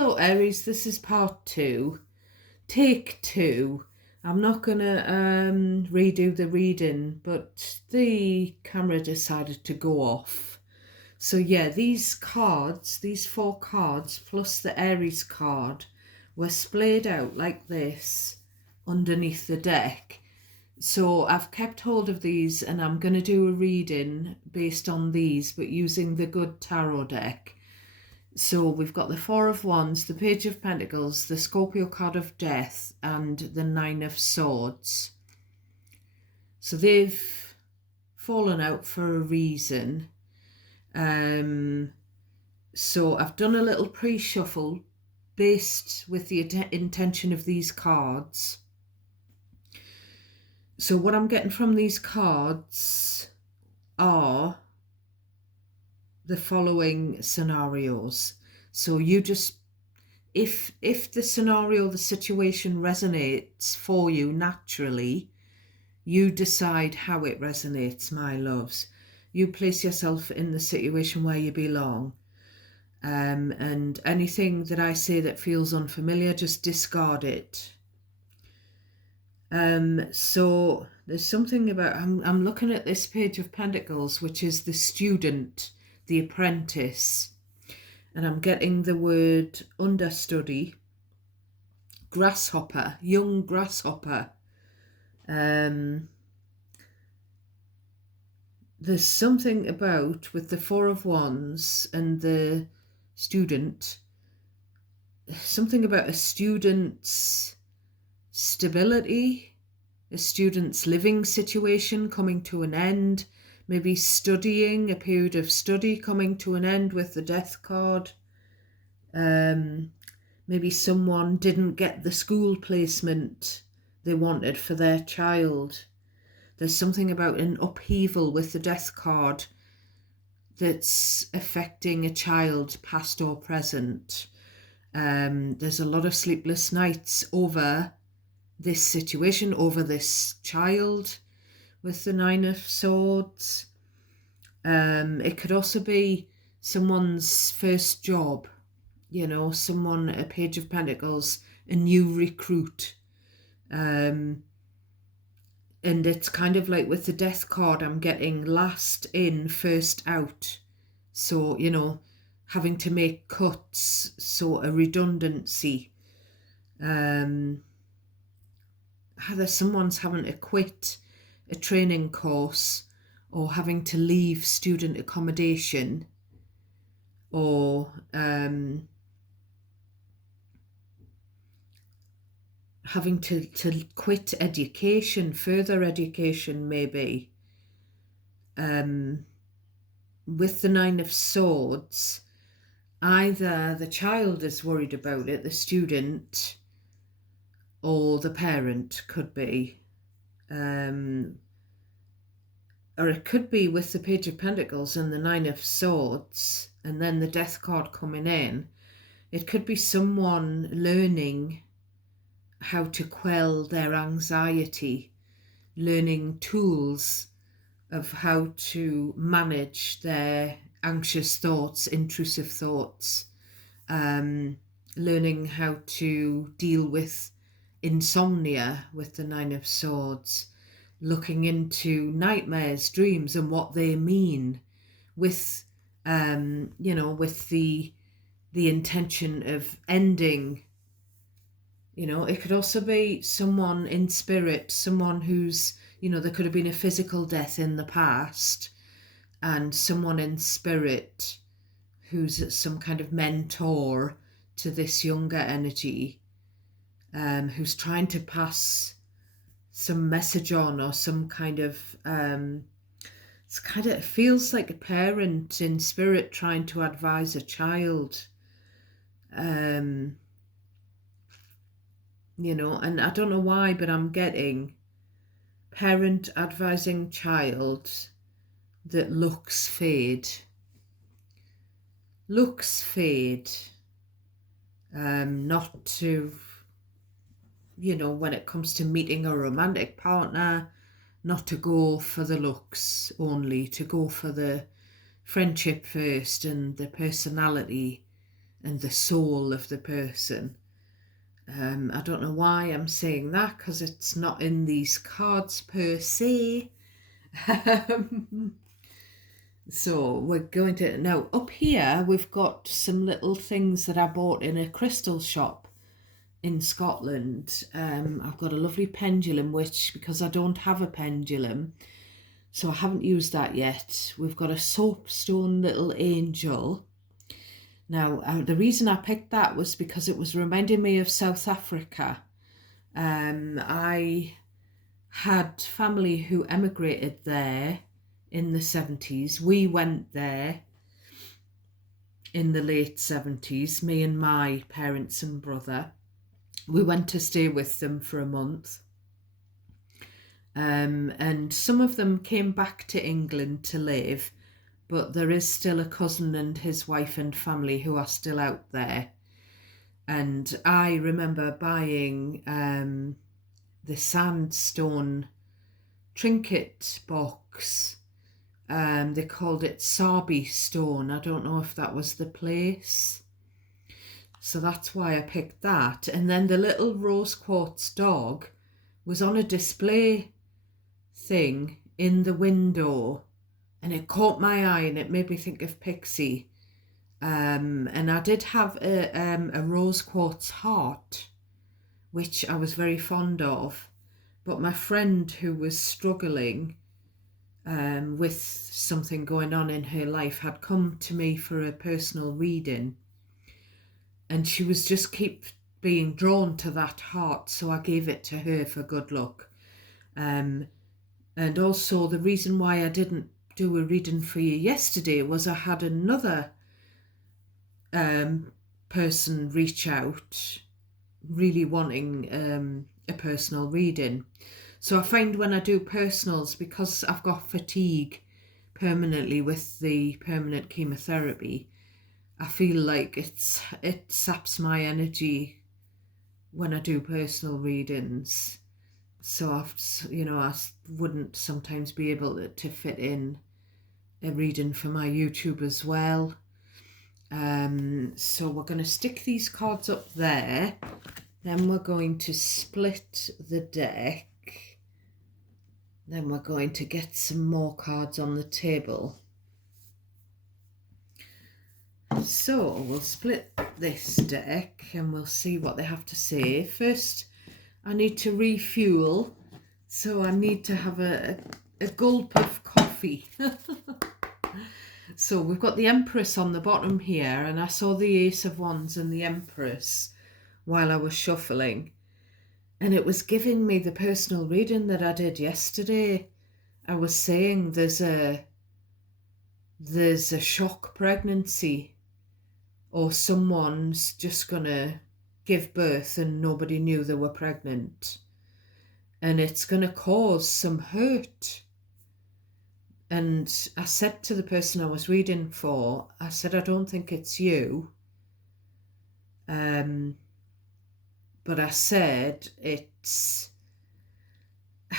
Hello, Aries. This is part two, take two. I'm not gonna redo the reading, but the camera decided to go off. So yeah, these cards, these four cards plus the Aries card, were splayed out like this underneath the deck. So I've kept hold of these, and I'm going to do a reading based on these, but using the Good Tarot deck. So we've got the Four of Wands, the Page of Pentacles, the Scorpio card of Death, and the Nine of Swords. So they've fallen out for a reason. So I've done a little pre-shuffle based with the intention of these cards. So what I'm getting from these cards are the following scenarios. So you just, if the scenario, the situation resonates for you naturally, you decide how it resonates, my loves. You place yourself in the situation where you belong. And anything that I say that feels unfamiliar, just discard it. So there's something about, I'm looking at this Page of Pentacles, which is the student, the apprentice, and I'm getting the word understudy, grasshopper, young grasshopper. There's something about, with the Four of Wands and the student, something about a student's stability, a student's living situation coming to an end, maybe studying, a period of study coming to an end with the Death card. Maybe someone didn't get the school placement they wanted for their child. There's something about an upheaval with the Death card that's affecting a child, past or present. There's a lot of sleepless nights over this situation, over this child with the Nine of Swords. It could also be someone's first job, someone, a Page of Pentacles, a new recruit. And it's kind of like with the Death card, I'm getting last in, first out. So, having to make cuts, so a redundancy. Either someone's having to quit a training course, or having to leave student accommodation, or having to quit education, further education maybe. With the Nine of Swords, either the child is worried about it, the student, or the parent could be. Or it could be with the Page of Pentacles and the Nine of Swords, and then the Death card coming in. It could be someone learning how to quell their anxiety, learning tools of how to manage their anxious thoughts, intrusive thoughts, learning how to deal with insomnia with the Nine of Swords, looking into nightmares, dreams, and what they mean, with with the intention of ending. It could also be someone in spirit, someone who's, there could have been a physical death in the past, and someone in spirit who's some kind of mentor to this younger energy, who's trying to pass some message on, or some kind of, it feels like a parent in spirit trying to advise a child. And I don't know why, but I'm getting parent advising child that looks fade. Not to, when it comes to meeting a romantic partner, not to go for the looks only, to go for the friendship first and the personality and the soul of the person. I don't know why I'm saying that, because it's not in these cards per se. So we're going to, now up here we've got some little things that I bought in a crystal shop in Scotland. I've got a lovely pendulum, which, because I don't have a pendulum, so I haven't used that yet. We've got a soapstone little angel. Now, the reason I picked that was because it was reminding me of South Africa. I had family who emigrated there in the 70s. We went there in the late 70s, me and my parents and brother. We went to stay with them for a month. And some of them came back to England to live, but there is still a cousin and his wife and family who are still out there. And I remember buying the sandstone trinket box. They called it Sarby Stone. I don't know if that was the place. So that's why I picked that. And then the little rose quartz dog was on a display thing in the window, and it caught my eye and it made me think of Pixie. And I did have a rose quartz heart, which I was very fond of, but my friend who was struggling with something going on in her life had come to me for a personal reading, and she was just keep being drawn to that heart, so I gave it to her for good luck. And also the reason why I didn't do a reading for you yesterday was I had another person reach out really wanting a personal reading. So I find when I do personals, because I've got fatigue permanently with the permanent chemotherapy, I feel like it saps my energy when I do personal readings. So I wouldn't sometimes be able to fit in a reading for my YouTube as well. So we're going to stick these cards up there. Then we're going to split the deck. Then we're going to get some more cards on the table. So we'll split this deck and we'll see what they have to say. First, I need to refuel, so I need to have a gulp of coffee. So we've got the Empress on the bottom here, and I saw the Ace of Wands and the Empress while I was shuffling, and it was giving me the personal reading that I did yesterday. I was saying there's a shock pregnancy, or someone's just gonna give birth and nobody knew they were pregnant, and it's gonna cause some hurt. And I said to the person I was reading for, I said, I don't think it's you. But I said I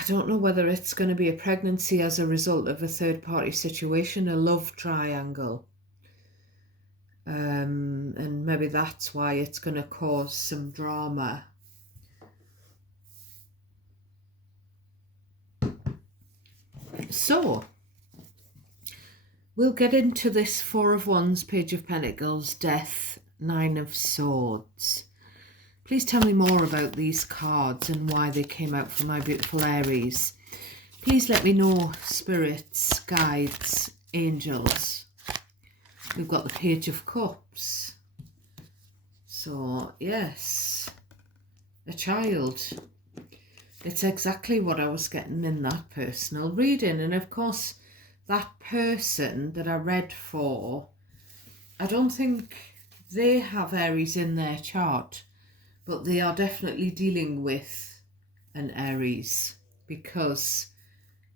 don't know whether it's going to be a pregnancy as a result of a third party situation, a love triangle. And maybe that's why it's going to cause some drama. So we'll get into this Four of Wands, Page of Pentacles, Death, Nine of Swords. Please tell me more about these cards and why they came out for my beautiful Aries. Please let me know, spirits, guides, angels. We've got the Page of Cups. So, yes, a child. It's exactly what I was getting in that personal reading. And of course, that person that I read for, I don't think they have Aries in their chart, but they are definitely dealing with an Aries, because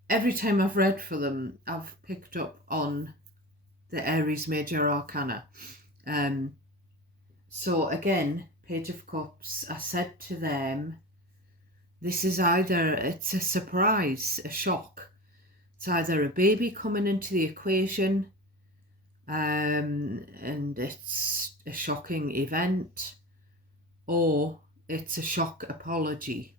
every time I've read for them, I've picked up on the Aries Major Arcana. So again, Page of Cups, I said to them, this is it's a surprise, a shock. It's either a baby coming into the equation, and it's a shocking event, or it's a shock apology.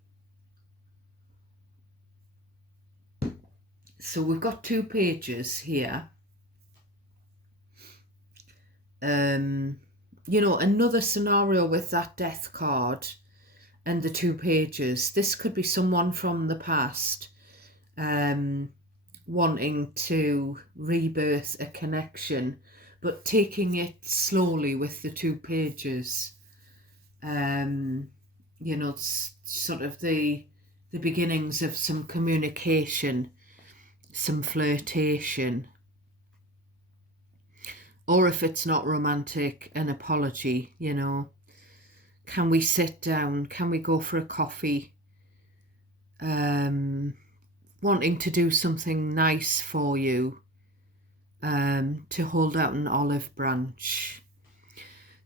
So we've got 2 pages here. Another scenario with that death card and the 2 pages. This could be someone from the past wanting to rebirth a connection, but taking it slowly with the 2 pages. It's sort of the beginnings of some communication, some flirtation. Or if it's not romantic, an apology, Can we sit down? Can we go for a coffee? Wanting to do something nice for you, to hold out an olive branch.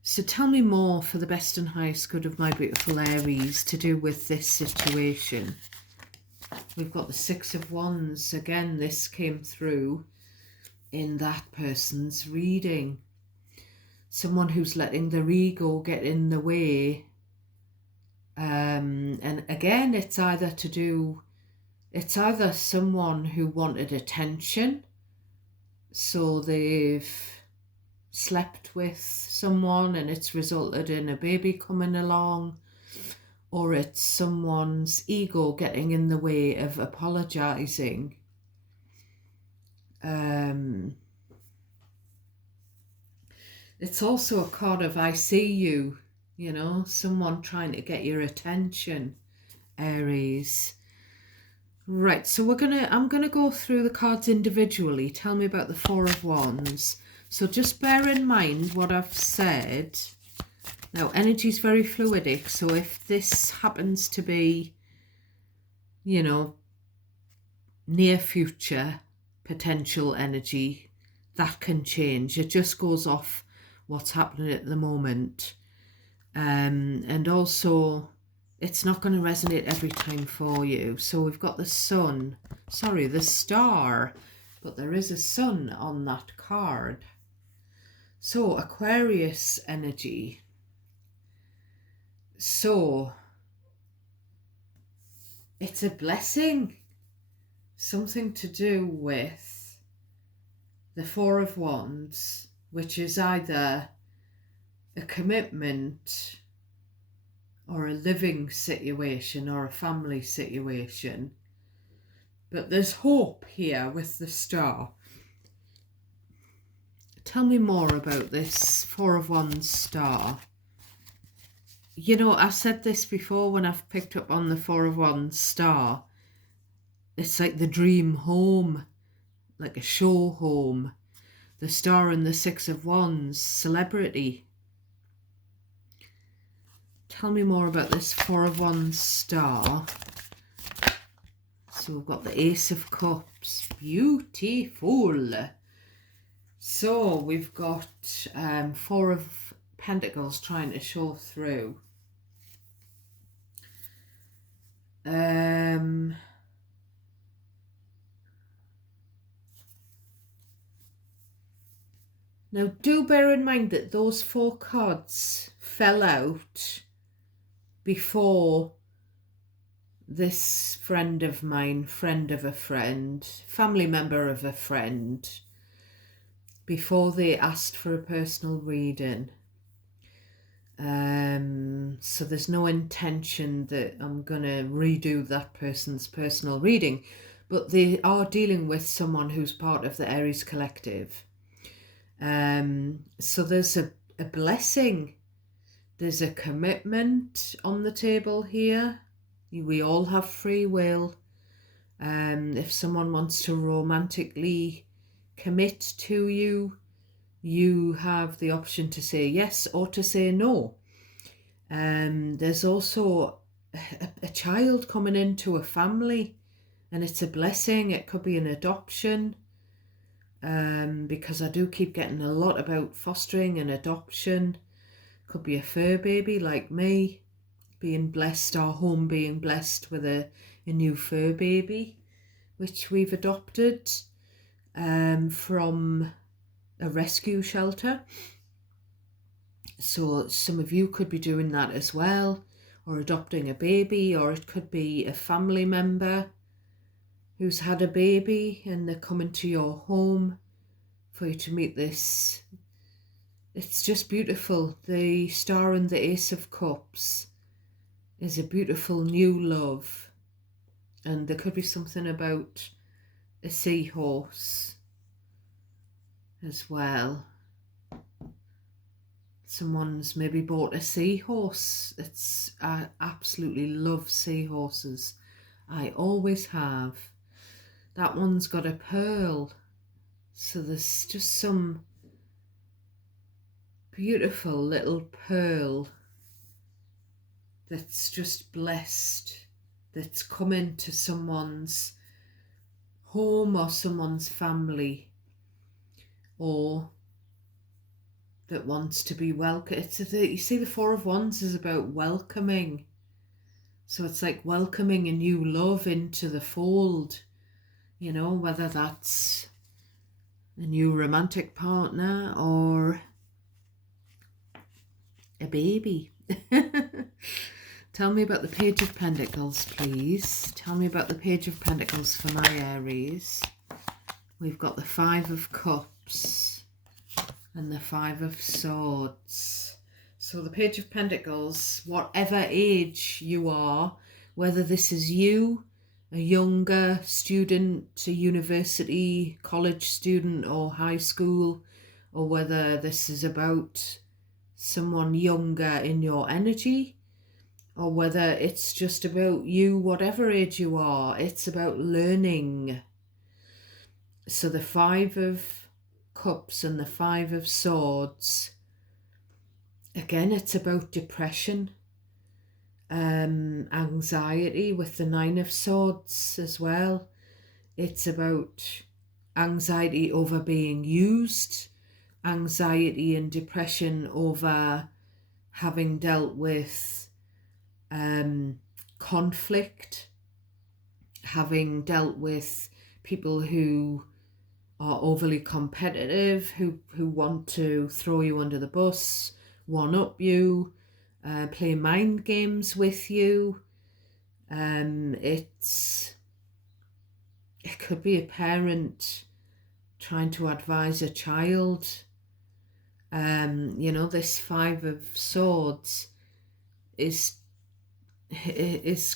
So tell me more, for the best and highest good of my beautiful Aries, to do with this situation. We've got the 6 of Wands. Again, this came through in that person's reading. Someone who's letting their ego get in the way. And again, it's either someone who wanted attention, so they've slept with someone and it's resulted in a baby coming along, or it's someone's ego getting in the way of apologizing. It's also a card of I see you, someone trying to get your attention, Aries. Right, so I'm gonna go through the cards individually. Tell me about the 4 of Wands. So just bear in mind what I've said. Now, energy is very fluidic, so if this happens to be, near future potential energy, that can change. It just goes off what's happening at the moment. And also, it's not going to resonate every time for you. So we've got the star, but there is a sun on that card. So Aquarius energy. So it's a blessing, something to do with the 4 of Wands, which is either a commitment or a living situation or a family situation. But there's hope here with the star. Tell me more about this 4 of Wands star. I've said this before when I've picked up on the 4 of Wands star. It's like the dream home, like a show home. The star and the 6 of Wands, celebrity. Tell me more about this 4 of Wands star. So we've got the Ace of Cups. Beautiful. So we've got 4 of Pentacles trying to show through. Now, do bear in mind that those 4 cards fell out before this friend of mine, friend of a friend, family member of a friend, before they asked for a personal reading. So there's no intention that I'm going to redo that person's personal reading, but they are dealing with someone who's part of the Aries collective. So there's a blessing, there's a commitment on the table here. We all have free will. If someone wants to romantically commit to you, you have the option to say yes or to say no. There's also a child coming into a family, and it's a blessing. It could be an adoption, because I do keep getting a lot about fostering and adoption. Could be a fur baby like me, being blessed, our home being blessed with a new fur baby, which we've adopted from a rescue shelter. So some of you could be doing that as well, or adopting a baby, or it could be a family member who's had a baby and they're coming to your home for you to meet this. It's just beautiful. The Star and the Ace of Cups is a beautiful new love, and there could be something about a seahorse as well. Someone's maybe bought a seahorse. I absolutely love seahorses. I always have. That one's got a pearl. So there's just some beautiful little pearl that's just blessed, that's come into someone's home or someone's family, or that wants to be welcome. You see, the Four of Wands is about welcoming. So it's like welcoming a new love into the fold, you know, whether that's a new romantic partner or a baby. Tell me about the Page of Pentacles, please. Tell me about the Page of Pentacles for my Aries. We've got the Five of Cups and the Five of Swords. So the Page of Pentacles, whatever age you are, whether this is you, a younger student, a university, college student or high school, or whether this is about someone younger in your energy, or whether it's just about you, whatever age you are, it's about learning. So the Five of Cups and the Five of Swords, again, it's about depression, anxiety with the Nine of Swords as well. It's about anxiety over being used, anxiety and depression over having dealt with conflict, having dealt with people who are overly competitive, who want to throw you under the bus, one-up you, play mind games with you. It could be a parent trying to advise a child. You know, this Five of Swords is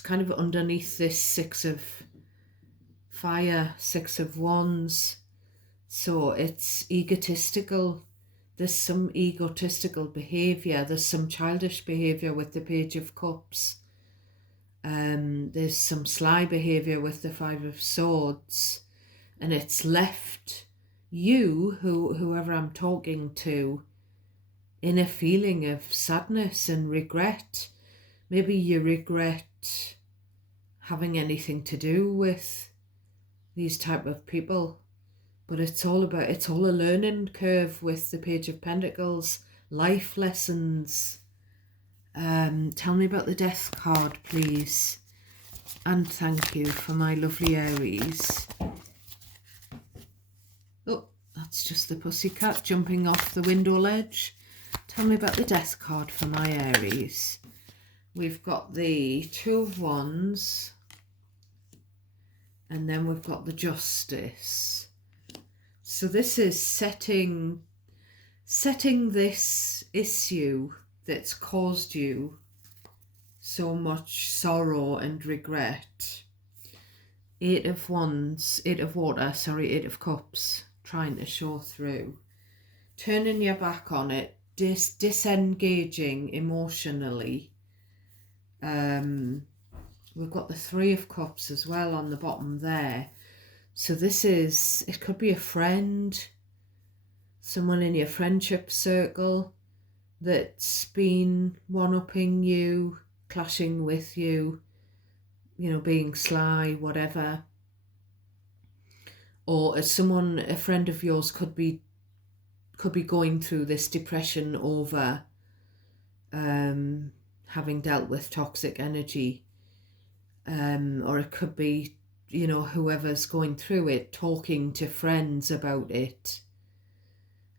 kind of underneath this Six of Fire, Six of Wands. So it's egotistical. There's some egotistical behaviour. There's some childish behaviour with the Page of Cups. There's some sly behaviour with the Five of Swords. And it's left you, whoever I'm talking to, in a feeling of sadness and regret. Maybe you regret having anything to do with these type of people. But it's all a learning curve with the Page of Pentacles, life lessons. Tell me about the Death card, please. And thank you for my lovely Aries. Oh, that's just the pussycat jumping off the window ledge. Tell me about the Death card for my Aries. We've got the Two of Wands. And then we've got the Justice. So this is setting this issue that's caused you so much sorrow and regret. Eight of Wands, Eight of Cups, trying to show through. Turning your back on it, disengaging emotionally. We've got the Three of Cups as well on the bottom there. So it could be a friend, someone in your friendship circle that's been one-upping you, clashing with you, you know, being sly, whatever. Or a friend of yours could be going through this depression over having dealt with toxic energy. Or it could be, you know, whoever's going through it, talking to friends about it.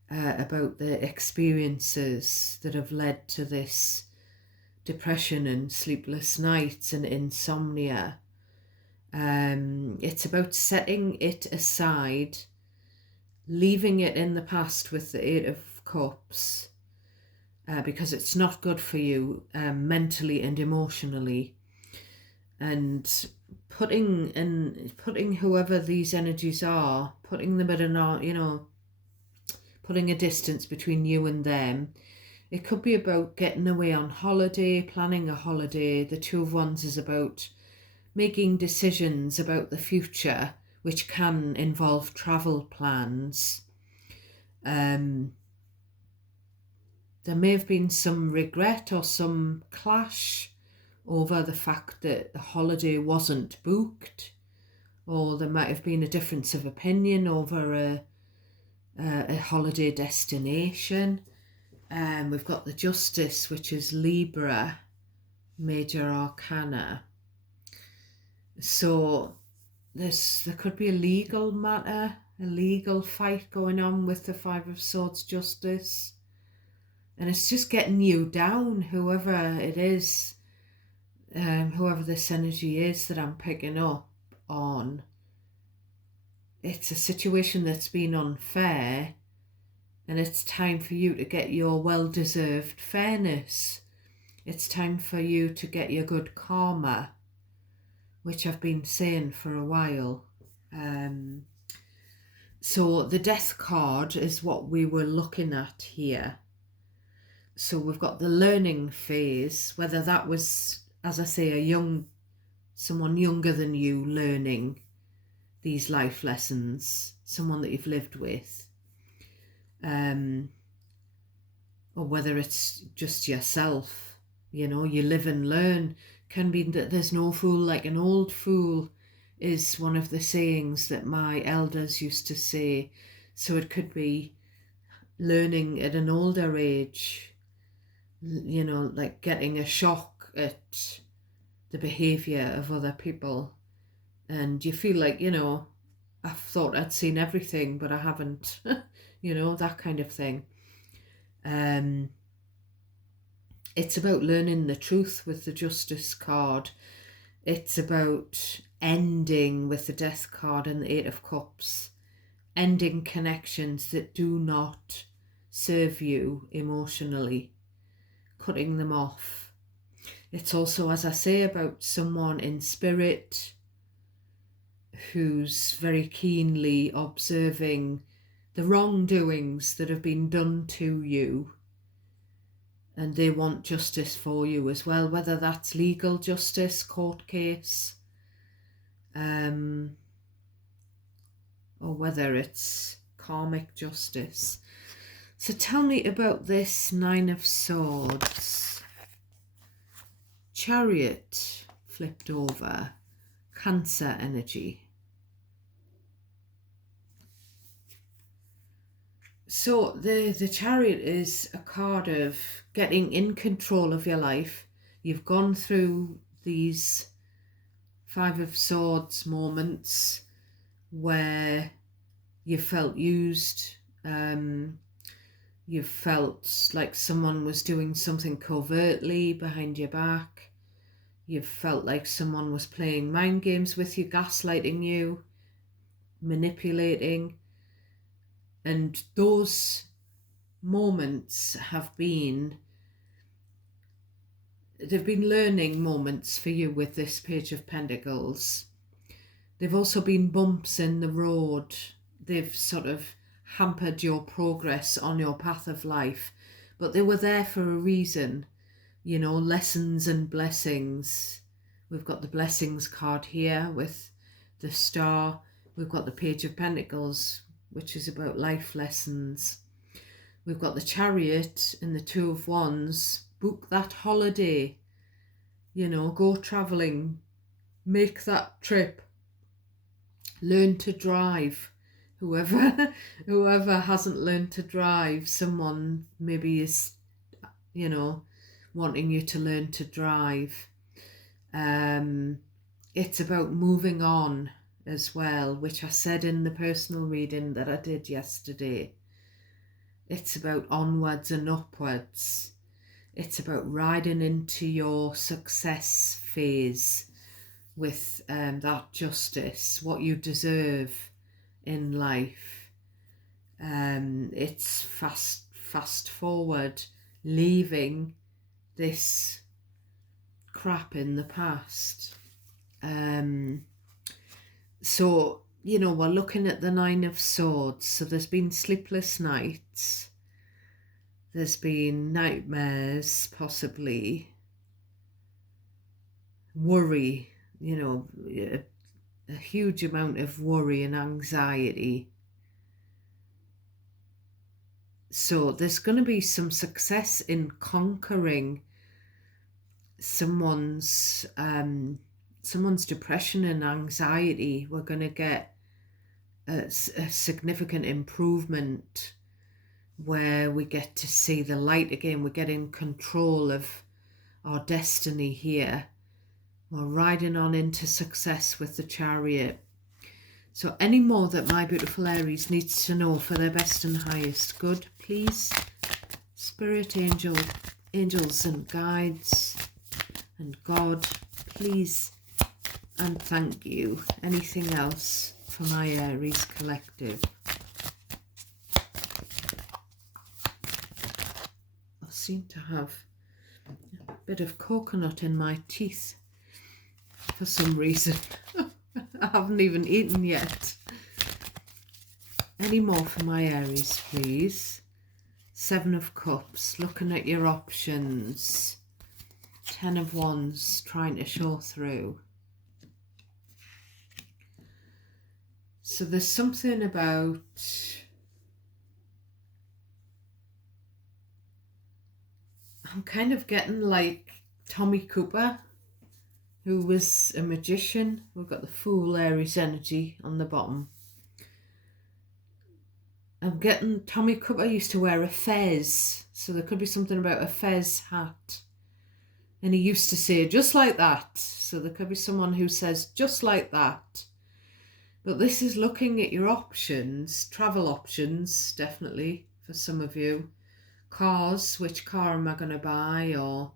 about the experiences that have led to this depression and sleepless nights and insomnia. It's about setting it aside, leaving it in the past with the Eight of Cups, because it's not good for you mentally and emotionally, and putting whoever these energies are, putting them at putting a distance between you and them. It could be about getting away on holiday, planning a holiday. The Two of Wands is about making decisions about the future, which can involve travel plans. There may have been some regret or some clash over the fact that the holiday wasn't booked, or there might have been a difference of opinion over a holiday destination. We've got the Justice, which is Libra, Major Arcana. So there could be a legal matter, a legal fight going on with the Five of Swords Justice. And it's just getting you down, whoever it is, whoever this energy is that I'm picking up on. It's a situation that's been unfair, and it's time for you to get your well-deserved fairness. It's time for you to get your good karma, which I've been saying for a while. So the Death card is what we were looking at here. So we've got the learning phase, whether that was, as I say, someone younger than you learning these life lessons, someone that you've lived with, or whether it's just yourself. You live and learn. Can be that there's no fool like an old fool is one of the sayings that my elders used to say. So it could be learning at an older age, like getting a shock at the behaviour of other people, and you feel like, I thought I'd seen everything, but I haven't, that kind of thing. It's about learning the truth with the Justice card. It's about ending with the Death card and the Eight of Cups, ending connections that do not serve you emotionally, cutting them off. It's also, as I say, about someone in spirit who's very keenly observing the wrongdoings that have been done to you, and they want justice for you as well, whether that's legal justice, court case, or whether it's karmic justice. So tell me about this Nine of Swords. Chariot flipped over, Cancer energy. So the Chariot is a card of getting in control of your life. You've gone through these Five of Swords moments where you felt used, you felt like someone was doing something covertly behind your back. You felt like someone was playing mind games with you, gaslighting you, manipulating. And those moments they've been learning moments for you with this Page of Pentacles. They've also been bumps in the road. They've sort of hampered your progress on your path of life, but they were there for a reason. Lessons and blessings. We've got the Blessings card here with the Star. We've got the Page of Pentacles, which is about life lessons. We've got the Chariot and the Two of Wands. Book that holiday, go travelling, make that trip, learn to drive. Whoever hasn't learned to drive, someone maybe is, wanting you to learn to drive. It's about moving on as well, which I said in the personal reading that I did yesterday. It's about onwards and upwards. It's about riding into your success phase with that justice, what you deserve in life. It's fast forward, leaving this crap in the past. So, we're looking at the Nine of Swords. So there's been sleepless nights. There's been nightmares, possibly. Worry, a huge amount of worry and anxiety. So there's going to be some success in conquering someone's depression and anxiety. We're going to get a significant improvement where we get to see the light again. We get in control of our destiny here. We're riding on into success with the Chariot. So any more that my beautiful Aries needs to know for their best and highest good, please, Spirit angels and guides and God, please and thank you. Anything else for my Aries collective? I seem to have a bit of coconut in my teeth for some reason. I haven't even eaten yet. Any more for my Aries, please? Seven of Cups, looking at your options. 10 of Wands, trying to show through. So there's something about I'm kind of getting like Tommy Cooper, who was a magician. We've got the Fool Aries energy on the bottom. I'm getting Tommy Cooper used to wear a fez, so there could be something about a fez hat. And he used to say, just like that. So there could be someone who says, just like that. But this is looking at your options, travel options, definitely, for some of you. Cars, which car am I going to buy, or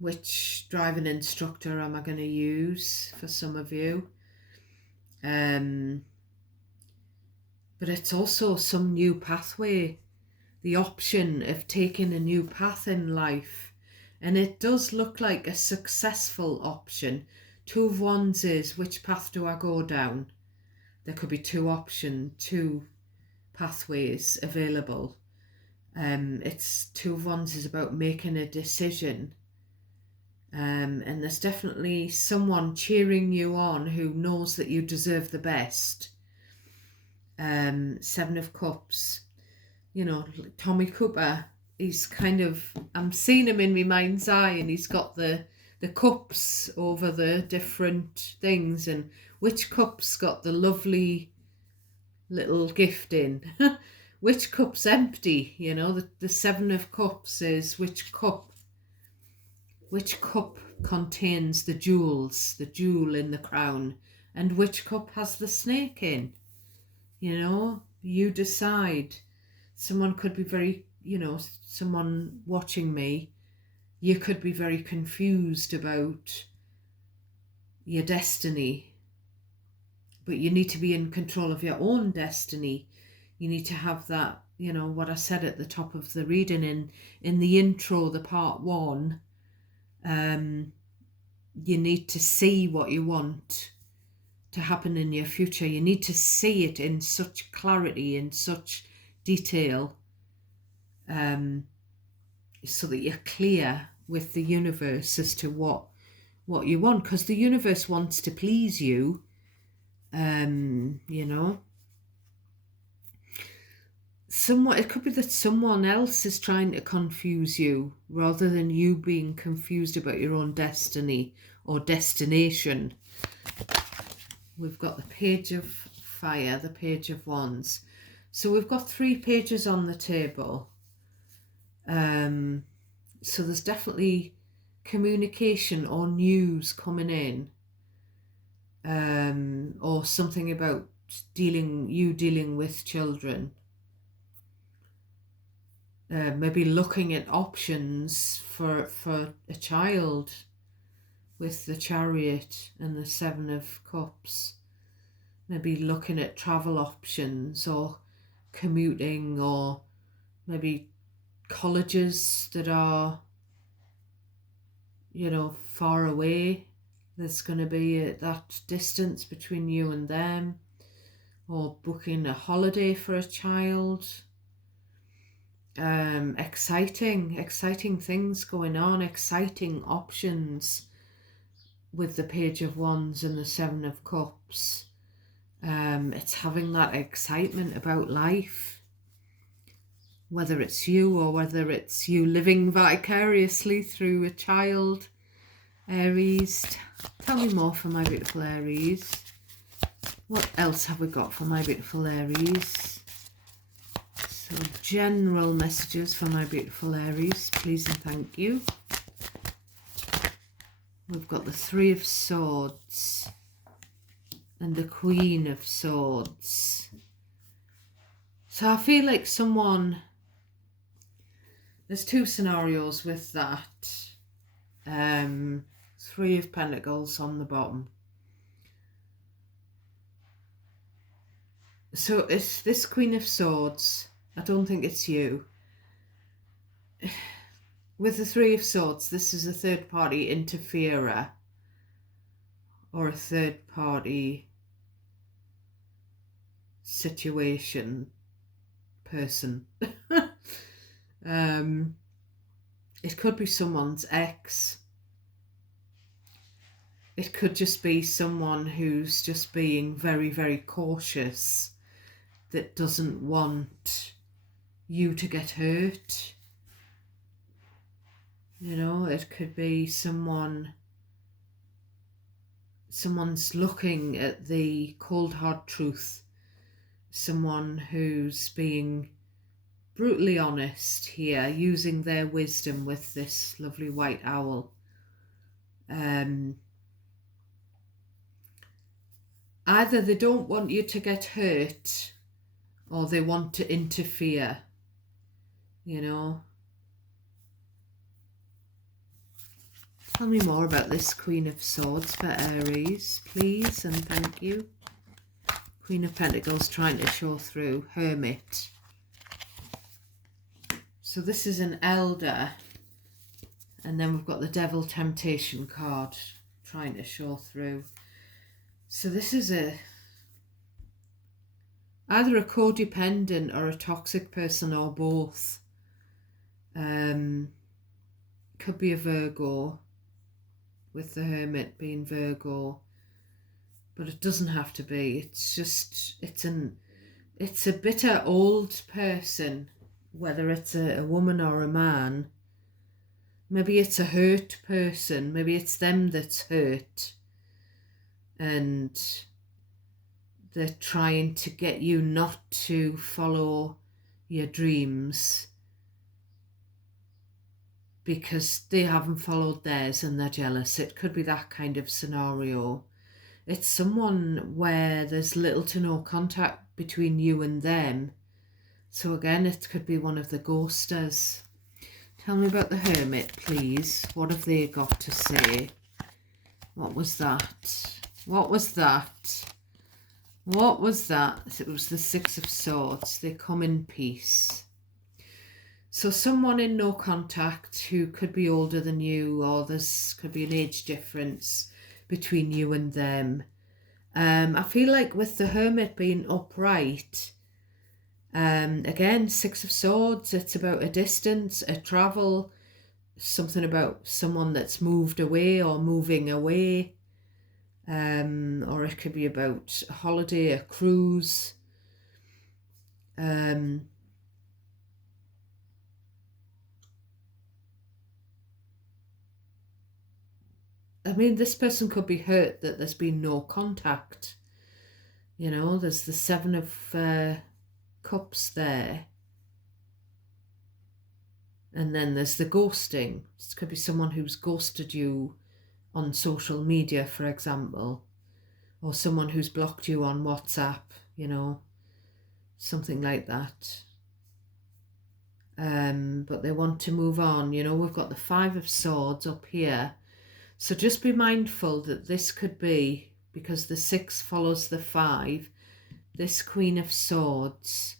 which driving instructor am I going to use, for some of you. But it's also some new pathway, the option of taking a new path in life. And it does look like a successful option. Two of Wands is, which path do I go down? There could be two pathways available. It's Two of Wands is about making a decision. And there's definitely someone cheering you on who knows that you deserve the best. Seven of Cups, Tommy Cooper, he's kind of, I'm seeing him in my mind's eye, and he's got the cups over the different things, and which cup's got the lovely little gift in. Which cup's empty? The Seven of Cups is which cup contains the jewels, the jewel in the crown, and which cup has the snake in. You decide. Someone could be very, someone watching me, you could be very confused about your destiny, but you need to be in control of your own destiny. You need to have that, what I said at the top of the reading in the intro, the part one. You need to see what you want to happen in your future. You need to see it in such clarity, in such detail, so that you're clear with the universe as to what you want, because the universe wants to please you. It could be that someone else is trying to confuse you rather than you being confused about your own destiny or destination. We've got the Page of Fire, the Page of Wands. So we've got 3 pages on the table. So there's definitely communication or news coming in, or something about dealing with children. maybe looking at options for a child with the Chariot and the Seven of Cups. Maybe looking at travel options or commuting, or maybe colleges that are, far away. There's going to be that distance between you and them, or booking a holiday for a child. Exciting things going on, exciting options with the Page of Wands and the Seven of Cups. It's having that excitement about life, whether it's you or whether it's you living vicariously through a child. Aries, tell me more for my beautiful Aries. What else have we got for my beautiful Aries? So general messages for my beautiful Aries, please and thank you. We've got the Three of Swords and the Queen of Swords. So I feel like there's two scenarios with that. Three of Pentacles on the bottom. So it's this Queen of Swords. I don't think it's you. With the Three of Swords, this is a third party interferer or a third party situation person. It could be someone's ex. It could just be someone who's just being very, very cautious, that doesn't want you to get hurt. It could be someone's looking at the cold hard truth. Someone who's being brutally honest here, using their wisdom with this lovely white owl. Either they don't want you to get hurt, or they want to interfere, Tell me more about this Queen of Swords for Aries, please, and thank you. Queen of Pentacles trying to show through. Hermit. So this is an elder. And then we've got the Devil Temptation card trying to show through. So this is either a codependent or a toxic person, or both. Could be a Virgo, with the Hermit being Virgo. But it doesn't have to be. It's just, it's a bitter old person, whether it's a woman or a man. Maybe it's a hurt person. Maybe it's them that's hurt. And they're trying to get you not to follow your dreams because they haven't followed theirs and they're jealous. It could be that kind of scenario. It's someone where there's little to no contact between you and them. So again, it could be one of the ghosters. Tell me about the Hermit, please. What have they got to say? What was that? What was that? What was that? It was the Six of Swords. They come in peace. So someone in no contact who could be older than you, or there's could be an age difference between you and them. I feel like with the Hermit being upright, again, Six of Swords, it's about a distance, a travel, something about someone that's moved away or moving away. Or it could be about a holiday, a cruise. I mean, this person could be hurt that there's been no contact. There's the Seven of Cups there. And then there's the ghosting. This could be someone who's ghosted you on social media, for example. Or someone who's blocked you on WhatsApp, something like that. but they want to move on. You know, we've got the Five of Swords up here. So just be mindful that this could be, because the 6 follows the 5, this Queen of Swords.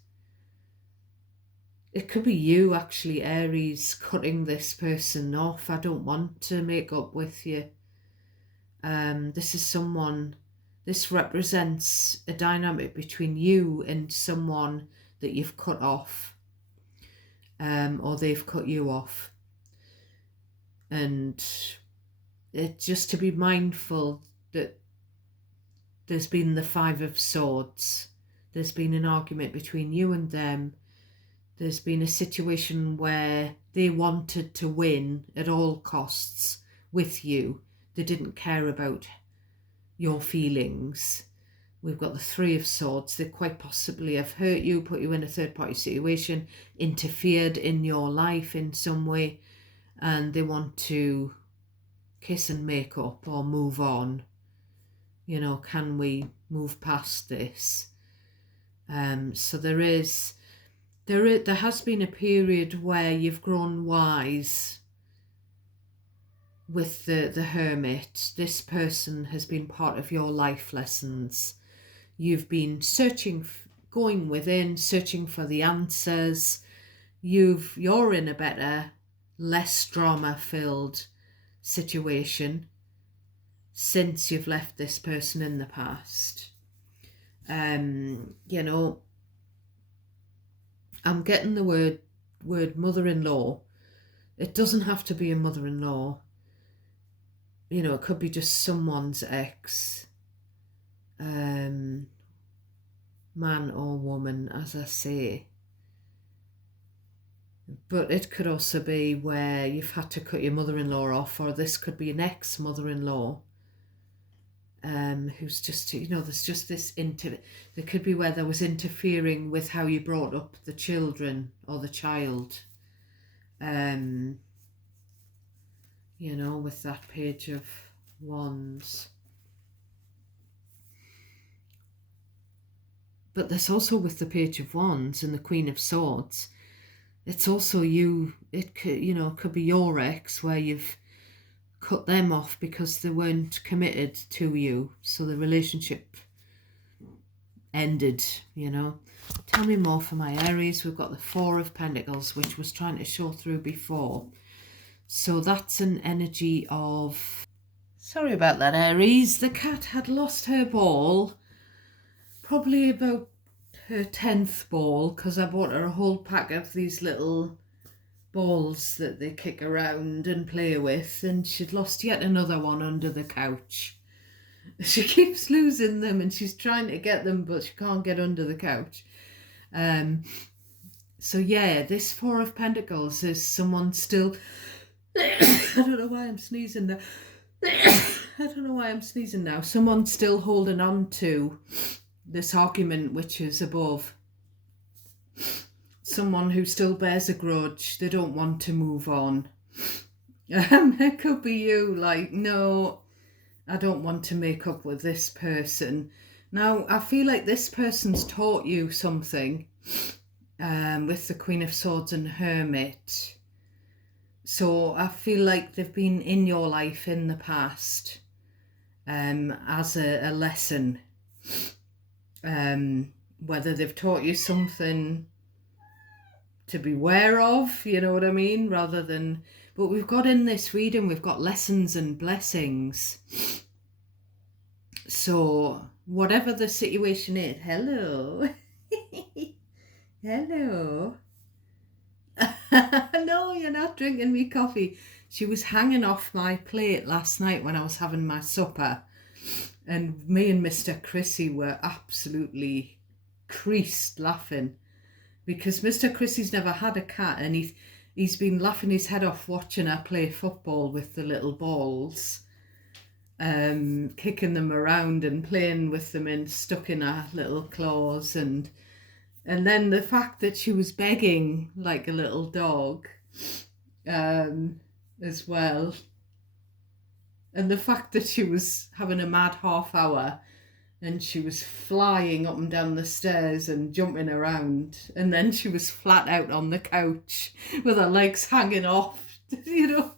It could be you, actually, Aries, cutting this person off. I don't want to make up with you. This is someone, this represents a dynamic between you and someone that you've cut off, or they've cut you off. And just to be mindful that there's been the Five of Swords. There's been an argument between you and them. There's been a situation where they wanted to win at all costs with you. They didn't care about your feelings. We've got the Three of Swords. They quite possibly have hurt you, put you in a third-party situation, interfered in your life in some way, and they want to kiss and make up or move on. You know, can we move past this? So there has been a period where you've grown wise with the Hermit. This person has been part of your life lessons. You've been searching, going within, searching for the answers. You're in a better, less drama-filled situation since you've left this person in the past. You know, I'm getting the word mother-in-law. It doesn't have to be a mother-in-law. You know, it could be just someone's ex, man or woman, as I say. But it could also be where you've had to cut your mother-in-law off, or this could be an ex-mother-in-law who's just, you know, there's just this there could be where there was interfering with how you brought up the children or the child. You know, with that Page of Wands. But there's also, with the Page of Wands and the Queen of Swords, it's also you, it could, you know, it could be your ex where you've cut them off because they weren't committed to you, so the relationship ended, you know. Tell me more for my Aries. We've got the Four of Pentacles, which was trying to show through before. So that's an energy of... Sorry about that, Aries. The cat had lost her ball, probably about her 10th ball, because I bought her a whole pack of these little balls that they kick around and play with, and she'd lost yet another one under the couch. She keeps losing them and she's trying to get them, but she can't get under the couch. So yeah, this Four of Pentacles is someone still... I don't know why I'm sneezing now. I don't know why I'm sneezing now. Someone still holding on to this argument which is above. Someone who still bears a grudge. They don't want to move on. It could be you, like, no, I don't want to make up with this person. Now, I feel like this person's taught you something with the Queen of Swords and Hermit. So I feel like they've been in your life in the past as a lesson. Whether they've taught you something to beware of, you know what I mean, rather than... But we've got in this reading, we've got lessons and blessings. So whatever the situation is... Hello. Hello. No, you're not drinking me coffee. She was hanging off my plate last night when I was having my supper, and me and Mr. Chrissy were absolutely creased laughing, because Mr. Chrissy's never had a cat, and he's been laughing his head off watching her play football with the little balls, kicking them around and playing with them and stuck in her little claws, and then the fact that she was begging like a little dog as well. And the fact that she was having a mad half hour and she was flying up and down the stairs and jumping around, and then she was flat out on the couch with her legs hanging off, you know.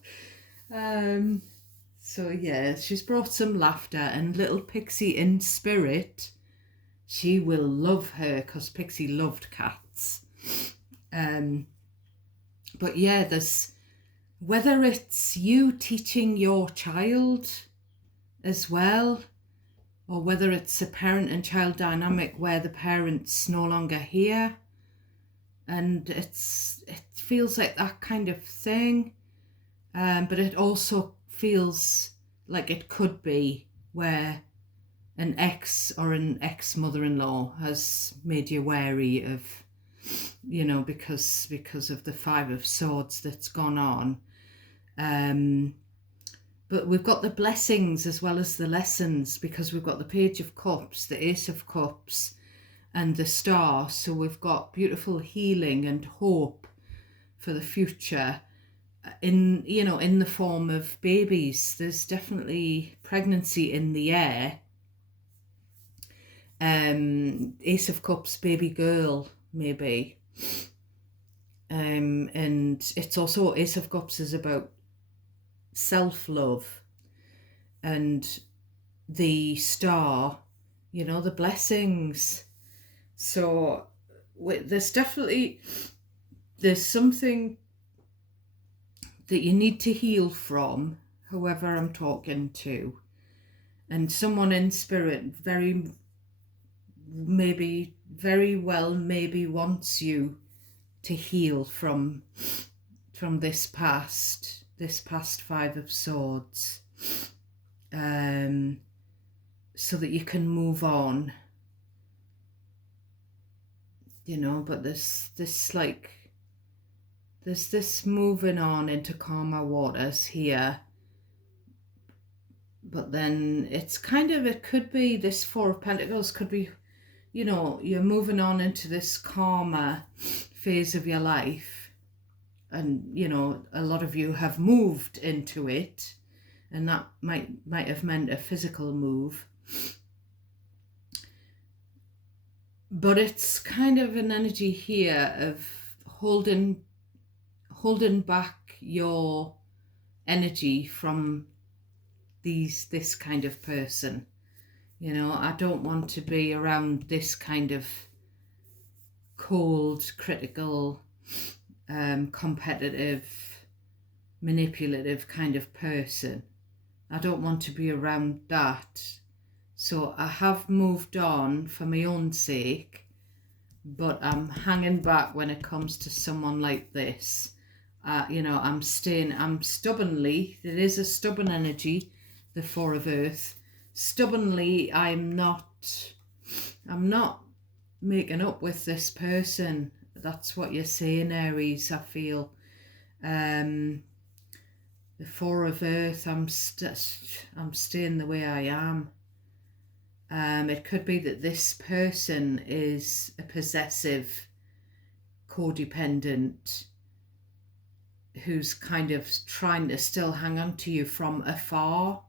So yeah, she's brought some laughter, and little Pixie in spirit, she will love her because Pixie loved cats. But yeah, there's, whether it's you teaching your child as well, or whether it's a parent and child dynamic where the parent's no longer here, and it feels like that kind of thing. But it also feels like it could be where an ex or an ex-mother-in-law has made you wary of, you know, because of the Five of Swords that's gone on. But we've got the blessings as well as the lessons, because we've got the Page of Cups, the Ace of Cups, and the Star. So we've got beautiful healing and hope for the future, in, you know, in the form of babies. There's definitely pregnancy in the air. Ace of Cups, baby girl, maybe. And it's also, Ace of Cups is about self-love, and the Star, you know, the blessings. So there's definitely, there's something that you need to heal from, whoever I'm talking to, and someone in spirit very well wants you to heal from this past Five of Swords, so that you can move on, you know. But there's this moving on into calmer waters here. But then it's kind of, it could be this Four of Pentacles could be, you know, you're moving on into this calmer phase of your life, and, you know, a lot of you have moved into it, and that might have meant a physical move. But it's kind of an energy here of holding back your energy from this kind of person. You know, I don't want to be around this kind of cold, critical, competitive, manipulative kind of person. I don't want to be around that. So I have moved on for my own sake, but I'm hanging back when it comes to someone like this. You know, I'm stubbornly, there is a stubborn energy, the Four of Earth. Stubbornly, I'm not making up with this person. That's what you're saying, Aries, I feel. The Four of Earth, I'm staying the way I am. It could be that this person is a possessive, codependent, who's kind of trying to still hang on to you from afar.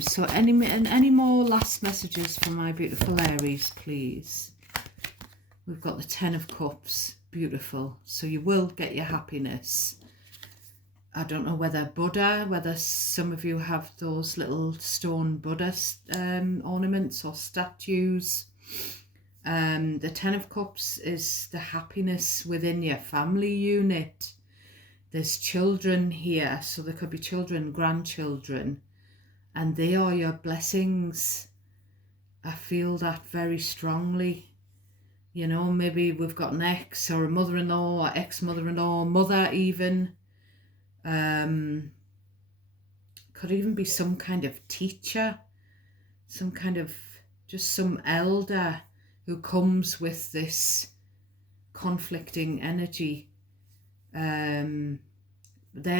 So any more last messages for my beautiful Aries, please? We've got the Ten of Cups, beautiful. So you will get your happiness. I don't know whether some of you have those little stone Buddha ornaments or statues. The Ten of Cups is the happiness within your family unit. There's children here, so there could be children, grandchildren, and they are your blessings. I feel that very strongly. You know, maybe we've got an ex or a mother-in-law or ex-mother-in-law, mother even. Could even be some kind of teacher, some kind of, just some elder who comes with this conflicting energy. They're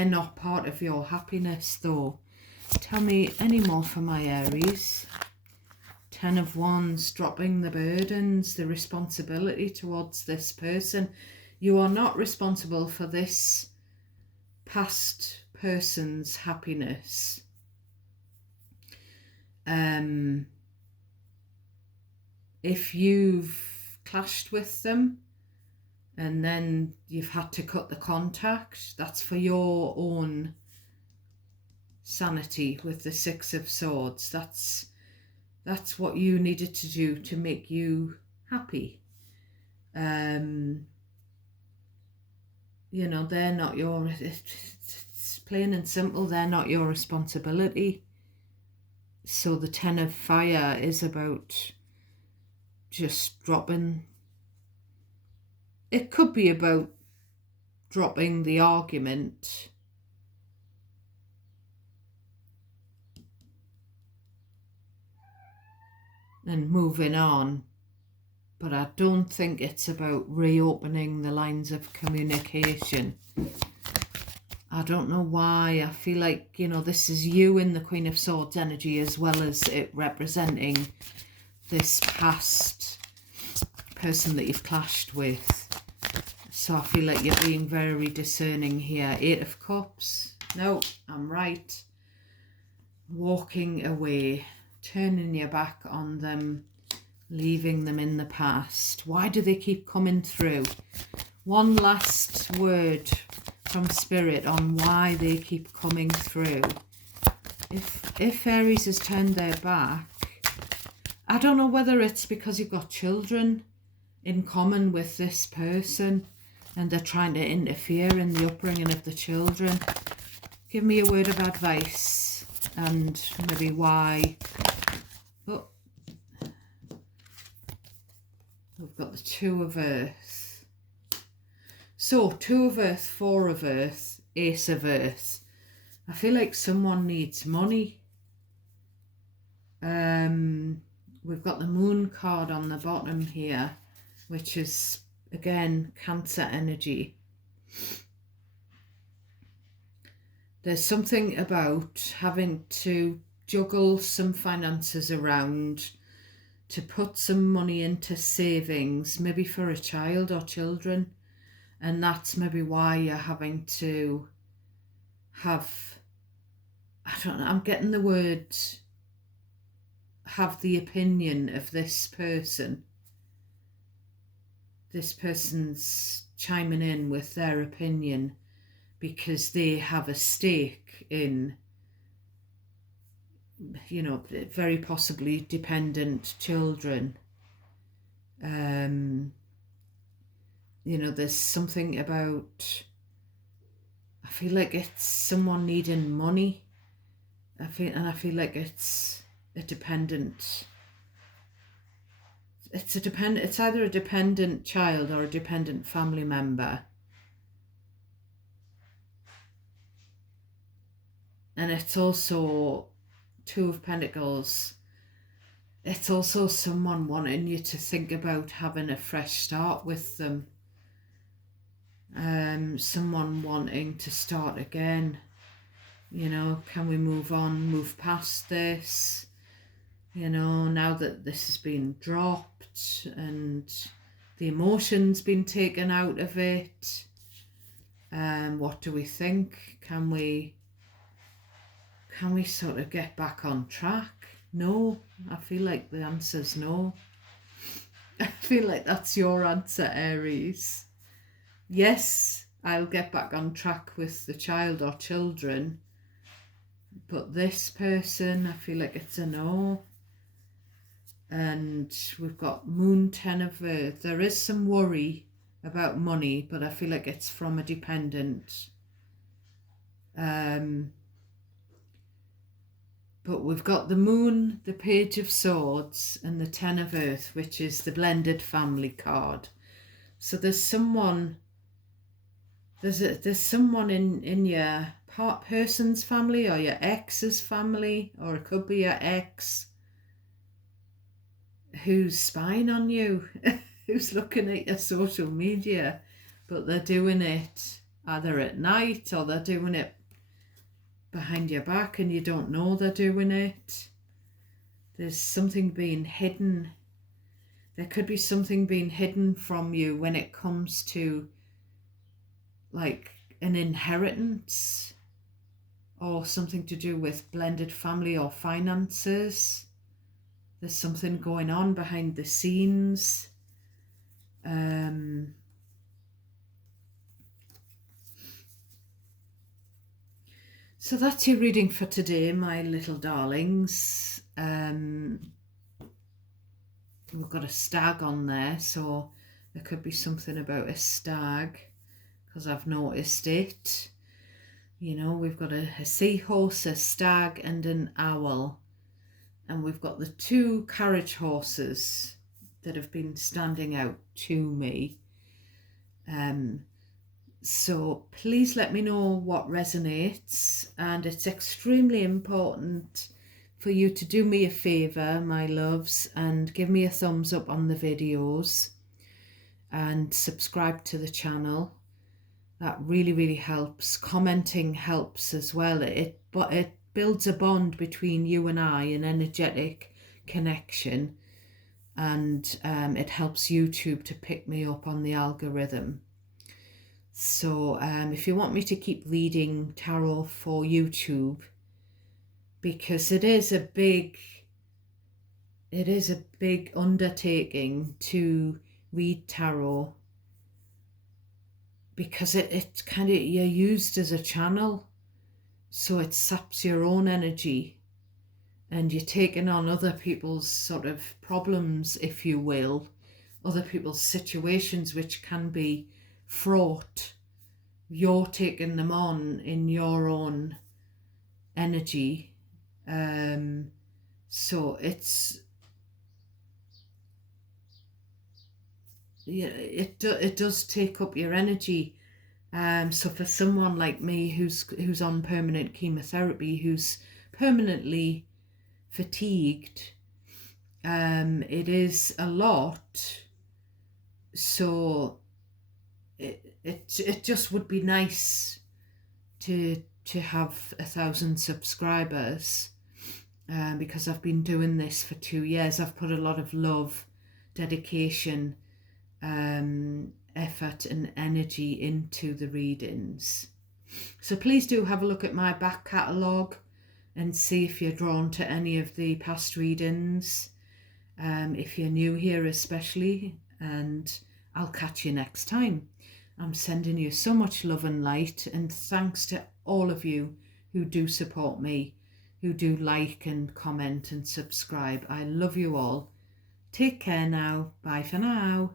not part of your happiness though. Tell me any more for my Aries. Ten of Wands, dropping the burdens, the responsibility towards this person. You are not responsible for this past person's happiness. if you've clashed with them and then you've had to cut the contact, that's for your own sanity with the Six of Swords. That's what you needed to do to make you happy. They're not your, it's plain and simple, they're not your responsibility. So the Ten of Fire is about just dropping. It could be about dropping the argument and moving on, but I don't think it's about reopening the lines of communication. I don't know why. I feel like, this is you in the Queen of Swords energy, as well as it representing this past person that you've clashed with. So I feel like you're being very discerning here. Eight of Cups. No, I'm right. Walking away, turning your back on them, leaving them in the past. Why do they keep coming through? One last word from Spirit on why they keep coming through. If Aries has turned their back, I don't know whether it's because you've got children in common with this person and they're trying to interfere in the upbringing of the children. Give me a word of advice and maybe why. Oh, we've got the Two of Earth. So, Two of Earth, Four of Earth, Ace of Earth. I feel like someone needs money. We've got the Moon card on the bottom here, which is, again, Cancer energy. There's something about having to juggle some finances around to put some money into savings, maybe for a child or children. And that's maybe why you're having to have, I don't know, I'm getting the word, have the opinion of this person. This person's chiming in with their opinion because they have a stake in, very possibly dependent children. There's something about, I feel like it's someone needing money. I feel like it's a dependent. It's either a dependent child or a dependent family member. And it's also Two of Pentacles. It's also someone wanting you to think about having a fresh start with them. Someone wanting to start again. Can we move on, move past this? Now that this has been dropped and the emotion's been taken out of it, what do we think? Can we sort of get back on track? No, I feel like the answer's no. I feel like that's your answer, Aries. Yes, I'll get back on track with the child or children, but this person, I feel like it's a no. And we've got Moon, Ten of Earth. There is some worry about money, but I feel like it's from a dependent. But we've got the Moon, the Page of Swords, and the Ten of Earth, which is the blended family card. So there's someone, there's someone in your person's family or your ex's family, or it could be your ex, who's spying on you, who's looking at your social media, but they're doing it either at night or they're doing it behind your back and you don't know they're doing it. There's something being hidden. There could be something being hidden from you when it comes to like an inheritance or something to do with blended family or finances. There's something going on behind the scenes. So that's your reading for today, my little darlings. We've got a stag on there, so there could be something about a stag, because I've noticed it. You know, we've got a seahorse, a stag, and an owl. And we've got the two carriage horses that have been standing out to me. So please let me know what resonates, and it's extremely important for you to do me a favour, my loves, and give me a thumbs up on the videos and subscribe to the channel. That really, really helps. Commenting helps as well. It builds a bond between you and I, an energetic connection, and it helps YouTube to pick me up on the algorithm. So if you want me to keep reading tarot for YouTube, because it is a big undertaking to read tarot, because it kind of, you're used as a channel, so it saps your own energy, and you're taking on other people's sort of problems, if you will, other people's situations which can be fraught. You're taking them on in your own energy. So it's, yeah, it does take up your energy. So for someone like me who's on permanent chemotherapy, who's permanently fatigued, it is a lot. So it just would be nice to have 1,000 subscribers, because I've been doing this for 2 years. I've put a lot of love, dedication, effort and energy into the readings. So please do have a look at my back catalogue and see if you're drawn to any of the past readings, if you're new here especially, and I'll catch you next time. I'm sending you so much love and light, and thanks to all of you who do support me, who do like and comment and subscribe. I love you all. Take care now. Bye for now.